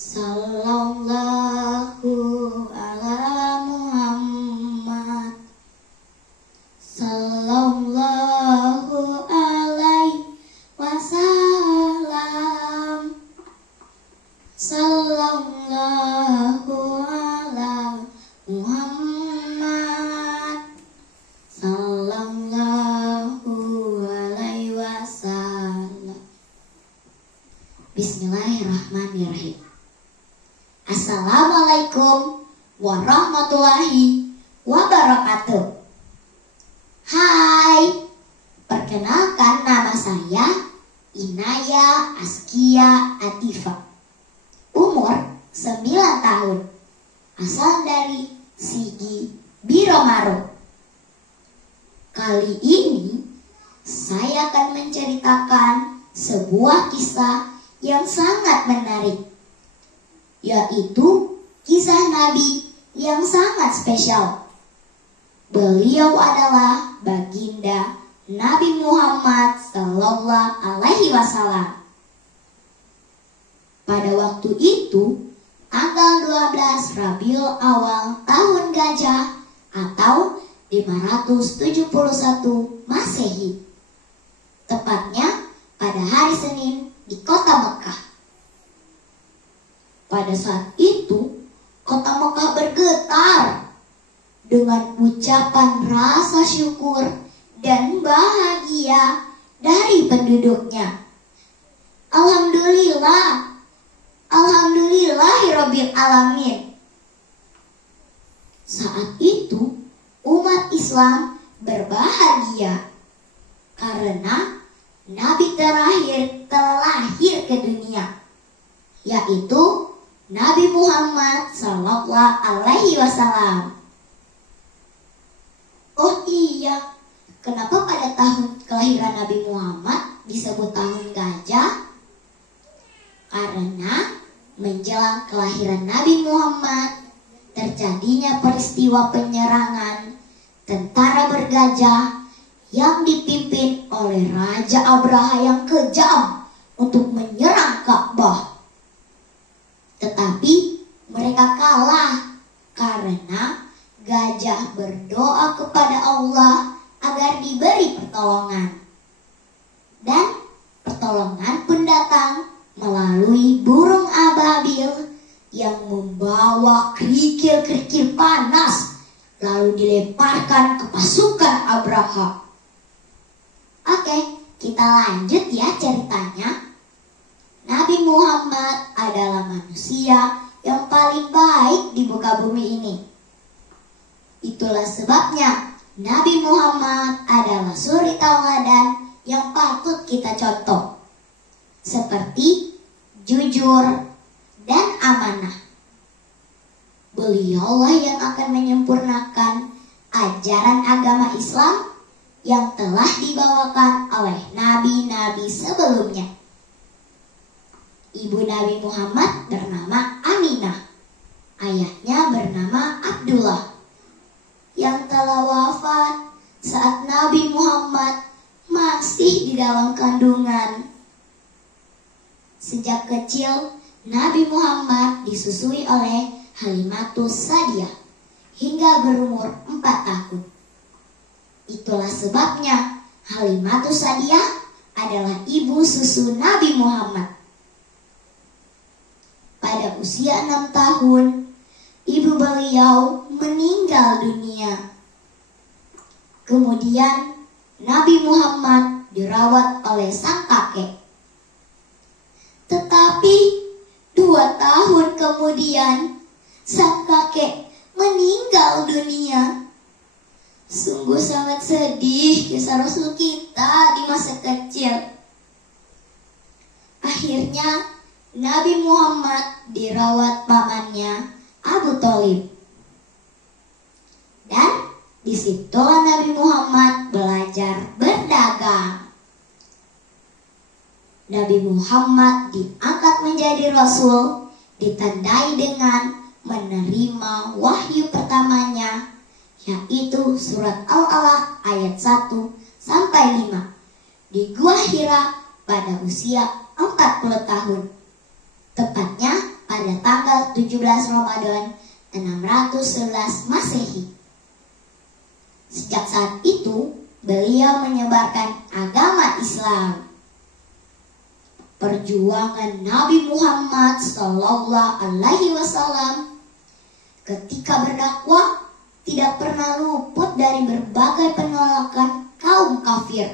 Sallallahu ala Muhammad. Sallallahu alaihi wasallam. Sallallahu ala Muhammad. Sallallahu alaihi wasallam. Bismillahirrahmanirrahim. Assalamualaikum warahmatullahi wabarakatuh. Hai, perkenalkan nama saya Inaya Askia Atifa. Umur 9 tahun. Asal dari Sigi Biromaro. Kali ini saya akan menceritakan sebuah kisah yang sangat menarik, yaitu kisah Nabi yang sangat spesial. Beliau adalah baginda Nabi Muhammad Sallallahu Alaihi Wasallam. Pada waktu itu, tanggal 12 Rabiul Awal tahun Gajah atau 571 Masehi, tepatnya pada hari Senin di kota Mekah. Pada saat itu, kota Mekah bergetar dengan ucapan rasa syukur dan bahagia dari penduduknya. Alhamdulillah, Alhamdulillahirabbil alamin. Saat itu, umat Islam berbahagia karena Nabi terakhir telah lahir ke dunia, yaitu Nabi Muhammad Sallallahu Alaihi Wasallam. Oh iya, kenapa pada tahun kelahiran Nabi Muhammad disebut tahun gajah? Karena menjelang kelahiran Nabi Muhammad terjadinya peristiwa penyerangan tentara bergajah yang dipimpin oleh Raja Abraha yang kejam untuk menyerang Ka'bah. Tetapi mereka kalah karena gajah berdoa kepada Allah agar diberi pertolongan. Dan pertolongan pun datang melalui burung ababil yang membawa kerikil-kerikil panas lalu dilemparkan ke pasukan Abraha. Oke, kita lanjut ya ceritanya. Nabi Muhammad adalah manusia yang paling baik di muka bumi ini. Itulah sebabnya Nabi Muhammad adalah suri tauladan yang patut kita contoh, seperti jujur dan amanah. Beliaulah yang akan menyempurnakan ajaran agama Islam yang telah dibawakan oleh nabi-nabi sebelumnya. Ibu Nabi Muhammad bernama Aminah. Ayahnya bernama Abdullah, yang telah wafat saat Nabi Muhammad masih di dalam kandungan. Sejak kecil, Nabi Muhammad disusui oleh Halimatus Sa'diyah hingga berumur 4 tahun. Itulah sebabnya Halimatus Sa'diyah adalah ibu susu Nabi Muhammad. Pada usia 6 tahun, ibu beliau meninggal dunia. Kemudian Nabi Muhammad dirawat oleh sang kakek. Tetapi 2 tahun kemudian, sang kakek meninggal dunia. Sungguh sangat sedih kisah Rasul kita di masa kecil. Akhirnya Nabi Muhammad dirawat pamannya Abu Thalib. Dan disitulah Nabi Muhammad belajar berdagang. Nabi Muhammad diangkat menjadi Rasul ditandai dengan menerima wahyu pertamanya, yaitu surat Al-Alaq ayat 1 sampai 5 di Gua Hira pada usia 40 tahun. Tepatnya pada 17 Ramadan 611 Masehi. Sejak saat itu, beliau menyebarkan agama Islam. Perjuangan Nabi Muhammad SAW ketika berdakwah tidak pernah luput dari berbagai penolakan kaum kafir.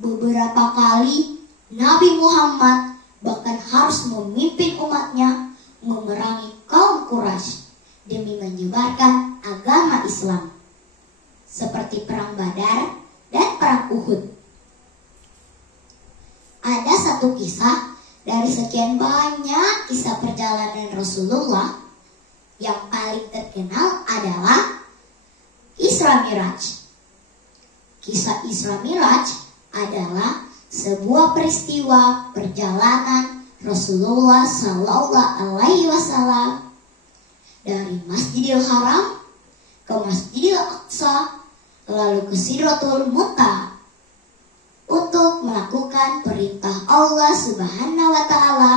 Beberapa kali Nabi Muhammad bahkan harus memimpin umatnya memerangi kaum Quraisy demi menyebarkan agama Islam, seperti perang Badar dan perang Uhud. Ada satu kisah dari sekian banyak kisah perjalanan Rasulullah. Yang paling terkenal adalah Isra Miraj. Kisah Isra Miraj adalah sebuah peristiwa perjalanan Rasulullah SAW dari Masjidil Haram ke Masjidil Aqsa, lalu ke Sidratul Muntaha untuk melakukan perintah Allah Subhanahu wa Ta'ala,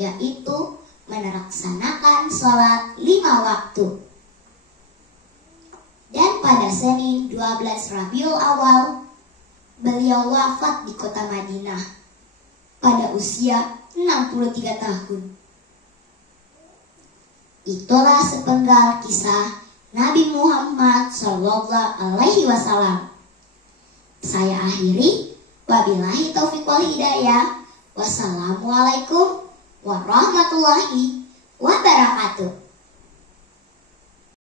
yaitu melaksanakan sholat 5 waktu. Dan pada Senin 12 Rabiul Awal, beliau wafat di kota Madinah pada usia 63 tahun. Itulah sepenggal kisah Nabi Muhammad SAW. Saya akhiri. Wabillahi taufiq wal hidayah. Wassalamualaikum warahmatullahi wabarakatuh.